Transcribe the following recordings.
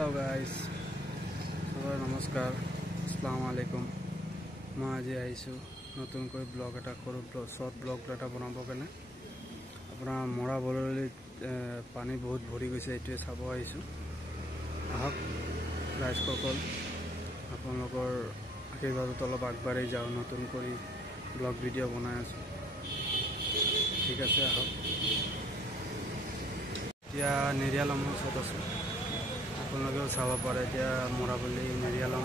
Hello guys सबाई नमस्कार अस्सलामु अलैकुम मैं आज आईसु नतुनक ब्लग एटा करूँ शॉर्ट ब्लग एटा बनाब के अपना मरा बरली पानी बहुत भरी गई ये चाब आहक राइजসকল आपलोकर आशीर्वादत अलग आगबाढ़ी जाओ नतुनक ब्लग भिडिओ बना ठीक है आहक इतना नेरियालम ओसर आसो आपलोगेও चाब पारे इतना मराबली नेरियालम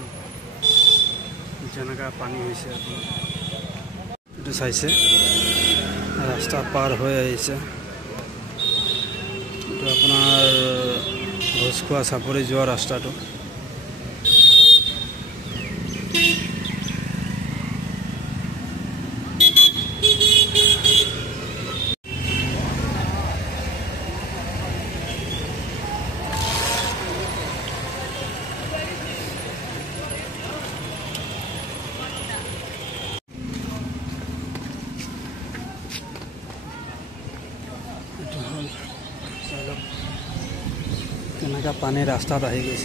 जेनेका पानी चाइसे रास्ता पार हो अपनार भोजखुआ चापरी जो रास्ता केनेका पानी रास्ता आहि गई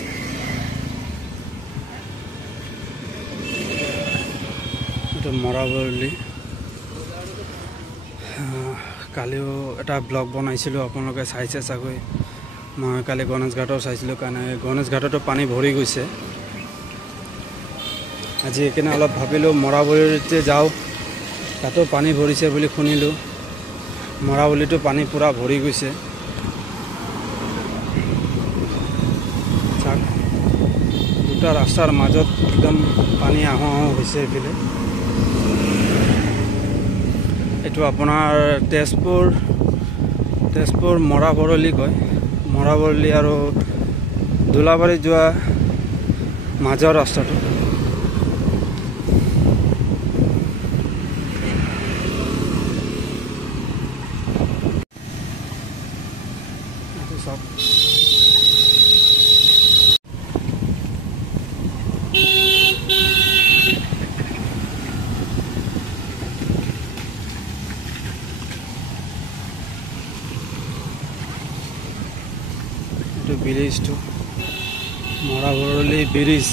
मराबरली कालिओ एटा ब्लग बनाइছিলো आपलोके चाइছে चागৈ मैं काली गणेश घाटर चाइছিলো कारण गणेश घाटतो पानी भरि गई आज एखने अलग भाविलो मराबरीते जाओ तातो पानी भरिছে বুলি শুনিলো मराबलीतो पानी पूरा भरि गई दुटा रास्तार मजत एकदम पानी आहू आहू इफाले ये अपनार तेजपुर मराबरली कय मराबरली और दुलाबारी जो मजर रास्ता सब ब्रिज तो मराबरली ब्रिज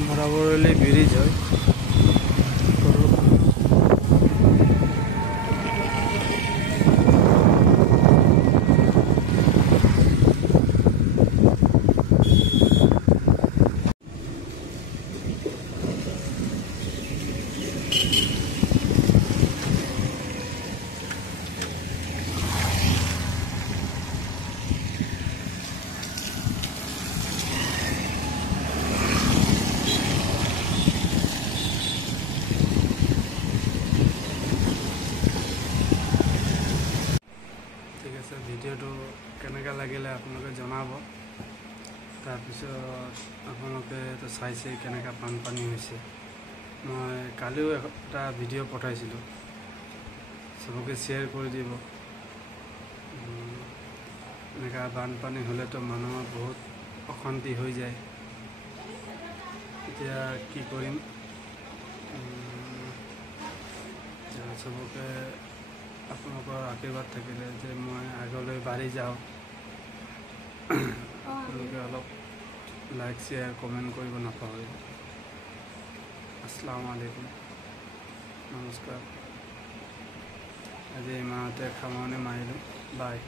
मराबरली ब्रिज है ভিডিওটো কেনেকা লাগিলে আপোনালোকে জনাব তাৰপিছত আপোনালোকে তো চাইছে কেনেকা বানপানী হৈছে মই কালিও এটা ভিডিও পঠাইছিলোঁ সবকে শেয়ার কৰি দিব এনেকা বানপানী হলে তো মানুহৰ বহুত অশান্তি হৈ যায় এতিয়া কি কৰিম সবকে आपलोकर आशीर्वाद থাকিলে যে मैं आगলৈ बाढ़ी जाओ अलग लाइक शेयर कमेंट कर नापाहरिब अस्सलामु आलैकुम नमस्कार आज इमानते खामने मारिलो बाय।